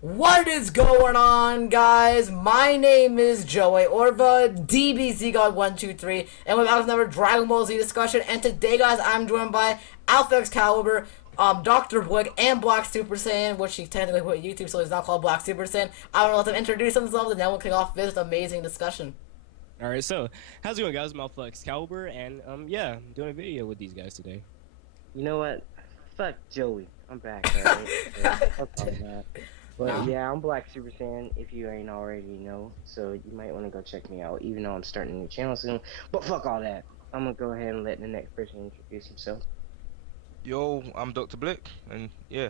What is going on, guys? My name is Joey Orva, DBZ God 123, and we're back with another Dragon Ball Z discussion. And today, guys, I'm joined by Alpha Excalibur, Dr. Blick, and Black Super Saiyan, which he technically put on YouTube, so he's not called Black Super Saiyan. I don't know, let them introduce themselves, and then we'll kick off this amazing discussion. All right, so how's it going, guys? I'm Alpha Excalibur, and yeah, I'm doing a video with these guys today. You know what? Fuck Joey. I'm back, alright? Fuck all that. But yeah, I'm Black Super Saiyan, if you ain't already know. So you might want to go check me out, even though I'm starting a new channel soon. But fuck all that. I'm gonna go ahead and let the next person introduce himself. Yo, I'm Dr. Blick, and yeah.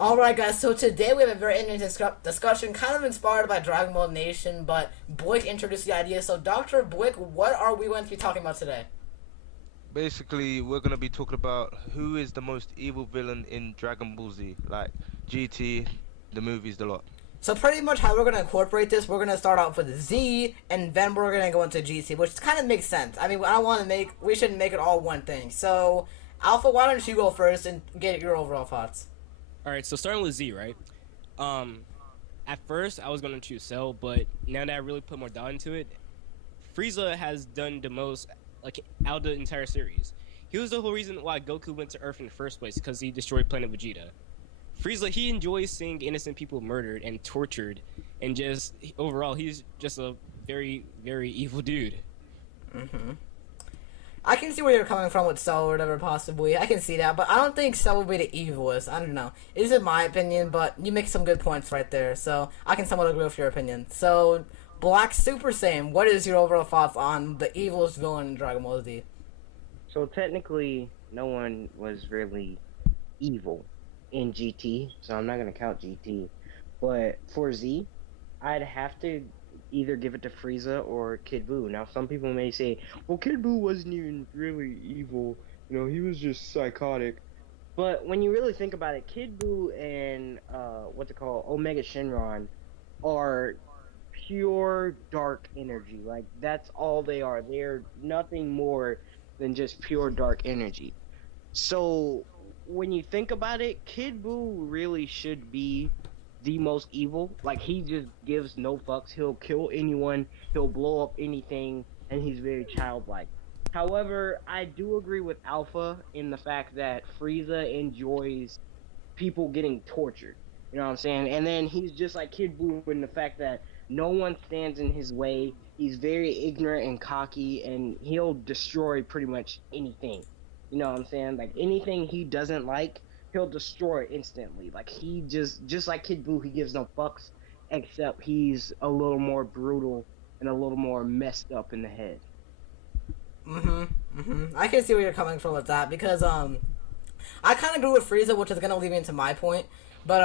Alright, guys, so today we have a very interesting discussion, kind of inspired by Dragon Ball Nation, but Blick introduced the idea. So, Dr. Blick, what are we going to be talking about today? Basically, we're gonna be talking about who is the most evil villain in Dragon Ball Z, like GT, the movies, the lot. So pretty much how we're going to incorporate this, we're going to start off with Z, and then we're going to go into GT, which kind of makes sense. I mean, we shouldn't make it all one thing. So, Alpha, why don't you go first and get your overall thoughts? All right, so starting with Z, right? At first I was gonna choose Cell, but now that I really put more thought into it, Frieza has done the most, like, out of the entire series. He was the whole reason why Goku went to Earth in the first place, because he destroyed Planet Vegeta. Frieza, he enjoys seeing innocent people murdered and tortured, and just overall, he's just a very, very evil dude. Mm-hmm. I can see where you're coming from with Cell or whatever, possibly. I can see that, but I don't think Cell will be the evilest. I don't know. It is in my opinion, but you make some good points right there, so I can somewhat agree with your opinion. So, Black Super Saiyan, what is your overall thoughts on the evilest villain in Dragon Ball Z? So technically, no one was really evil in GT, so I'm not gonna count GT. But for Z, I'd have to either give it to Frieza or Kid Buu. Now, some people may say, well, Kid Buu wasn't even really evil. You know, he was just psychotic. But when you really think about it, Kid Buu and, Omega Shenron are pure dark energy. Like, that's all they are. They're nothing more than just pure dark energy. So, when you think about it, Kid Buu really should be the most evil. Like, he just gives no fucks. He'll kill anyone, he'll blow up anything, and he's very childlike. However, I do agree with Alpha in the fact that Frieza enjoys people getting tortured. You know what I'm saying? And then he's just like Kid Buu in the fact that no one stands in his way. He's very ignorant and cocky, and he'll destroy pretty much anything. You know what I'm saying? Like, anything he doesn't like, he'll destroy it instantly. Like, he just like Kid Buu, he gives no fucks, except he's a little more brutal and a little more messed up in the head. I can see where you're coming from with that, because, I kind of agree with Frieza, which is going to lead me into my point, but,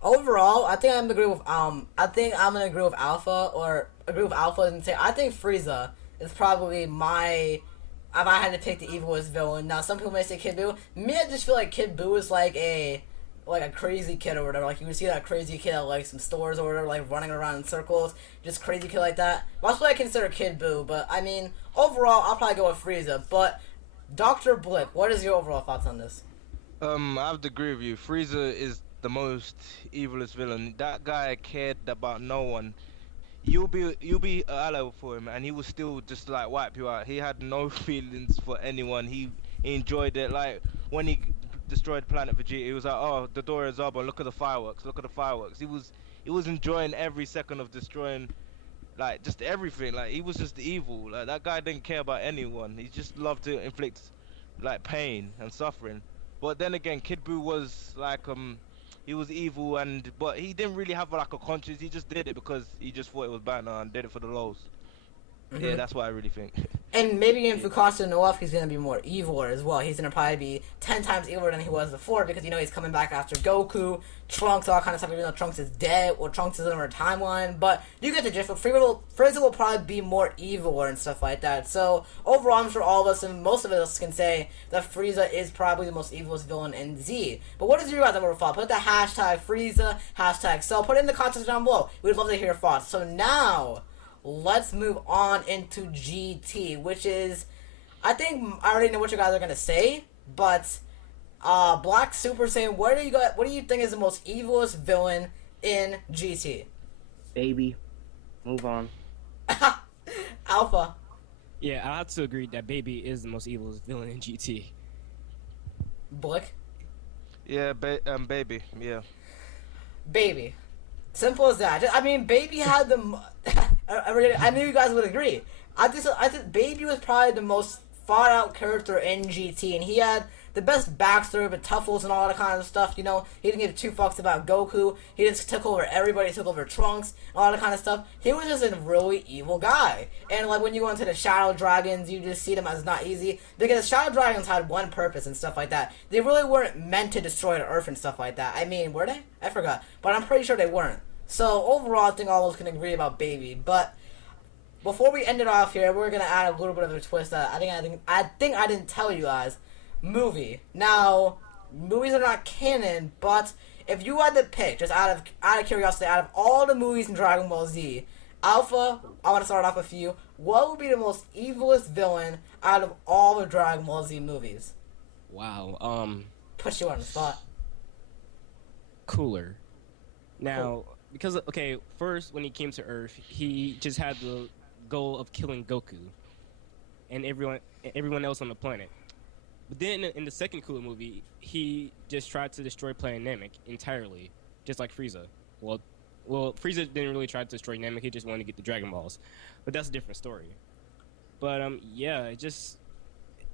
overall, I think I'm going to agree with Alpha, and say, I think Frieza is probably if I had to pick the evilest villain. Now, some people may say Kid Buu. Me, I just feel like Kid Buu is like a crazy kid or whatever. Like, you would see that crazy kid at, like, some stores or whatever, like, running around in circles. Just crazy kid like that. That's what I consider Kid Buu. But, I mean, overall, I'll probably go with Frieza. But, Dr. Blick, what is your overall thoughts on this? I have to agree with you. Frieza is the most evilest villain. That guy cared about no one. You'll be an ally for him, and he will still just like wipe you out. He had no feelings for anyone. He enjoyed it. Like when he destroyed Planet Vegeta, he was like, "Oh, the door is open. Look at the fireworks. Look at the fireworks." He was enjoying every second of destroying, like, just everything. Like, he was just evil. Like, that guy didn't care about anyone. He just loved to inflict like pain and suffering. But then again, Kid Buu was like he was evil, but he didn't really have like a conscience. He just did it because he just thought it was banter and did it for the lols. Yeah, that's what I really think. And maybe in Fukasa no Off, he's going to be more evil as well. He's going to probably be 10 times eviler than he was before, because, you know, he's coming back after Goku, Trunks, all kind of stuff, even though Trunks is dead, or Trunks is in our timeline. But you get the gist. Frieza will probably be more eviler and stuff like that. So, overall, I'm sure all of us, and most of us, can say that Frieza is probably the most evilest villain in Z. But what is your guys' overall thought? Put the hashtag Frieza, hashtag Cell, put it in the comments down below. We'd love to hear your thoughts. So now, let's move on into GT, which is, I think I already know what you guys are gonna say, but Black Super Saiyan, what do you think is the most evilest villain in GT? Baby, move on. Alpha. Yeah, I have to agree that Baby is the most evil villain in GT. Blick. Yeah, baby. Yeah. Baby. Simple as that. I mean, Baby had the. I knew you guys would agree. I think Baby was probably the most thought out character in GT, and he had the best backstory with Tuffles and all that kind of stuff. You know, he didn't give two fucks about Goku. He just took over everybody. He took over Trunks and all that kind of stuff. He was just a really evil guy. And like when you go into the Shadow Dragons, you just see them as not easy because Shadow Dragons had one purpose and stuff like that. They really weren't meant to destroy the Earth and stuff like that. I mean, were they? I forgot, but I'm pretty sure they weren't. So overall, I think all of us can agree about Baby, but. Before we end it off here, we're gonna add a little bit of a twist that I think I didn't tell you guys. Movie. Now, movies are not canon, but if you had to pick, just out of curiosity, out of all the movies in Dragon Ball Z, Alpha, I want to start off with you. What would be the most evilest villain out of all the Dragon Ball Z movies? Wow. Put you on the spot. Cooler. Now, because first when he came to Earth, he just had the goal of killing Goku and everyone else on the planet. But then in the second Cooler movie, he just tried to destroy Planet Namek entirely, just like Frieza. Well, Frieza didn't really try to destroy Namek; he just wanted to get the Dragon Balls. But that's a different story. But yeah, it just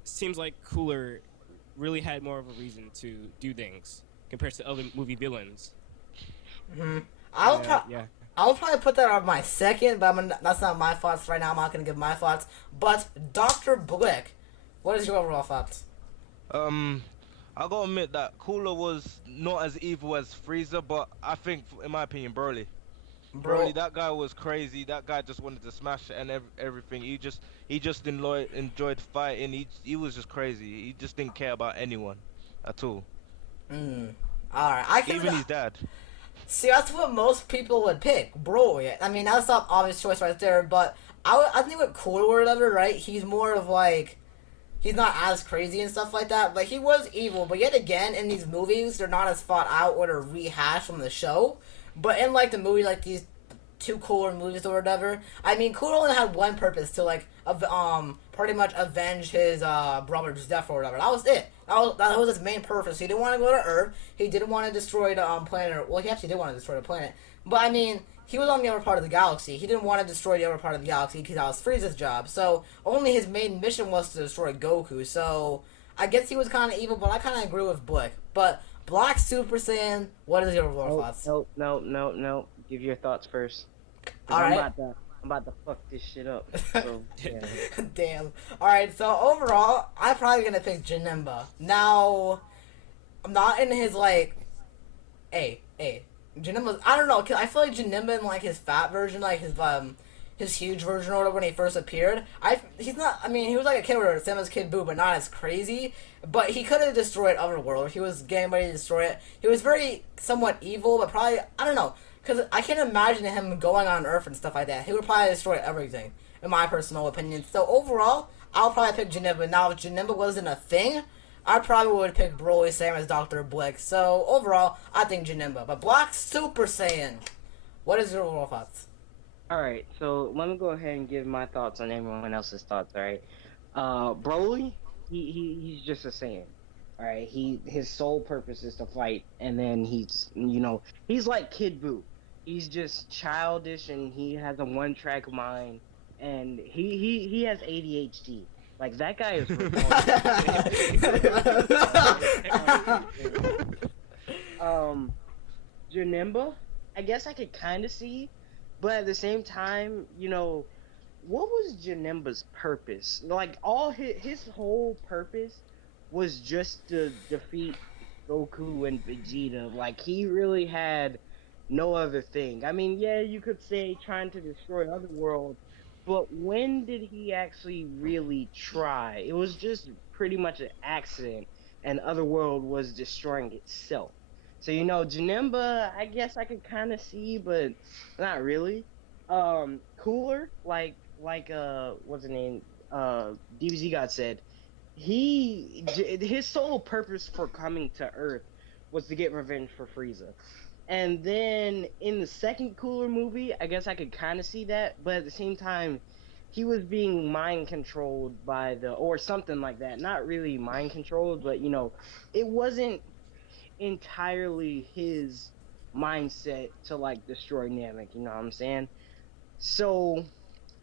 seems like Cooler really had more of a reason to do things compared to other movie villains. Mm-hmm. I'll probably put that on my second, but that's not my thoughts right now. I'm not going to give my thoughts. But Dr. Blick, what is your overall thoughts? I gotta admit that Cooler was not as evil as Frieza, but I think, in my opinion, Broly, that guy was crazy. That guy just wanted to smash it and everything. He just enjoyed fighting. He was just crazy. He just didn't care about anyone at all. Alright, even his dad. See, that's what most people would pick, Broly. I mean, that's not obvious choice right there, but I think with Cooler or whatever, right, he's more of like, he's not as crazy and stuff like that. Like, he was evil, but yet again, in these movies, they're not as thought out or they're rehashed from the show. But in, like, the movie, like, these two Cooler movies or whatever, I mean, Cooler only had one purpose to, like, pretty much avenge his, brother's death or whatever. That was it. That was his main purpose. He didn't want to go to Earth. He didn't want to destroy the, planet. Well, he actually did want to destroy the planet. But, I mean, he was on the other part of the galaxy. He didn't want to destroy the other part of the galaxy because that was Frieza's job. So, only his main mission was to destroy Goku. So, I guess he was kind of evil, but I kind of agree with Blick. But, Black Super Saiyan, what is your overall thoughts? No. Give your thoughts first. Alright. I'm about to fuck this shit up. So, yeah. Damn. Alright, so overall, I'm probably gonna pick Janemba. Now, I'm not in his, like, Janemba, I don't know, cause I feel like Janemba in, like, his fat version, like, his huge version or whatever when he first appeared, he was like a kid or same as Kid Buu, but not as crazy, but he could have destroyed Otherworld. He was getting ready to destroy it. He was very somewhat evil, but probably, I don't know, because I can't imagine him going on Earth and stuff like that. He would probably destroy everything, in my personal opinion. So overall, I'll probably pick Janemba. Now, if Janemba wasn't a thing, I probably would pick Broly, same as Dr. Blick. So overall, I think Janemba. But Black Super Saiyan, what is your overall thoughts? Alright, so let me go ahead and give my thoughts on everyone else's thoughts, alright? Broly, he's just a Saiyan. Alright, his sole purpose is to fight, and then he's like Kid Buu. He's just childish, and he has a one-track mind, and he has ADHD. Like, that guy is Janemba, I guess I could kind of see, but at the same time, what was Janemba's purpose? Like, all his whole purpose was just to defeat Goku and Vegeta. Like, he really had no other thing. I mean, yeah, you could say trying to destroy Otherworld, but when did he actually really try? It was just pretty much an accident, and Otherworld was destroying itself. So, Janemba, I guess I could kind of see, but not really. Cooler, like what's his name? DBZ God said, his sole purpose for coming to Earth was to get revenge for Frieza. And then in the second Cooler movie, I guess I could kind of see that, but at the same time, he was being mind controlled by the, or something like that. Not really mind controlled, but it wasn't entirely his mindset to like destroy Namek, you know what I'm saying? So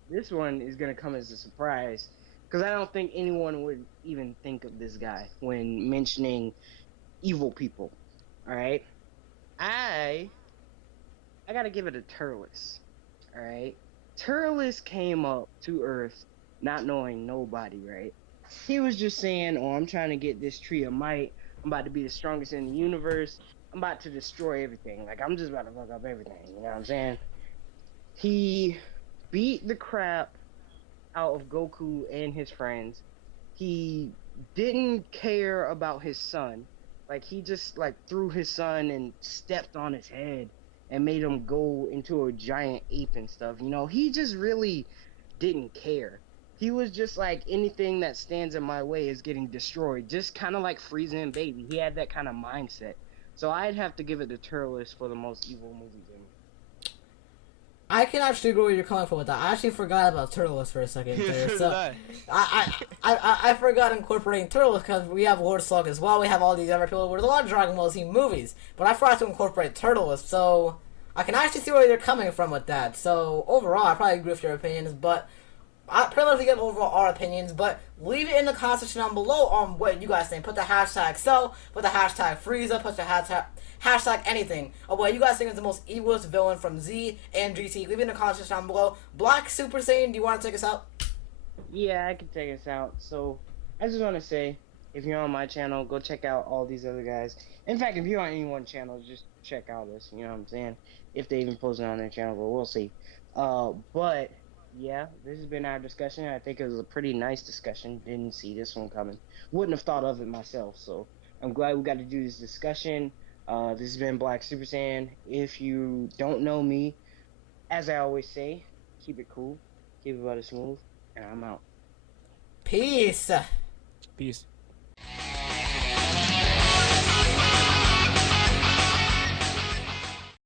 this one is gonna come as a surprise because I don't think anyone would even think of this guy when mentioning evil people. All right, I I gotta give it a Turles. All right, Turles came up to Earth not knowing nobody. Right, he was just saying, "Oh, I'm trying to get this tree of might. I'm about to be the strongest in the universe. I'm about to destroy everything. Like I'm just about to fuck up everything." You know what I'm saying? He beat the crap out of Goku and his friends. He didn't care about his son. Like he just like threw his son and stepped on his head and made him go into a giant ape and stuff. He just really didn't care. He was just like anything that stands in my way is getting destroyed. Just kind of like Frieza and Baby. He had that kind of mindset. So I'd have to give it to Turles for the most evil movie game. I can actually agree where you're coming from with that. I actually forgot about Turtles for a second there. So I forgot incorporating Turtles because we have Lord Slug as well. We have all these other people. There's a lot of Dragon Ball Z movies, but I forgot to incorporate Turtles. So I can actually see where you're coming from with that. So overall, I probably agree with your opinions, but I pretty much give overall our opinions, but leave it in the comment section down below on what you guys think. Put the hashtag Cell, put the hashtag Frieza, put the hashtag anything of what you guys think is the most evilest villain from Z and GT. Leave it in the comment section down below. Black Super Saiyan, do you want to take us out? Yeah, I can take us out. So I just want to say, if you're on my channel, go check out all these other guys. In fact, if you're on anyone's channel, just check out this. You know what I'm saying? If they even post it on their channel, but we'll see. But yeah, this has been our discussion. I think it was a pretty nice discussion. Didn't see this one coming. Wouldn't have thought of it myself. So I'm glad we got to do this discussion. This has been Black Super Saiyan. If you don't know me, as I always say, keep it cool, keep it butter smooth, and I'm out. Peace. Peace.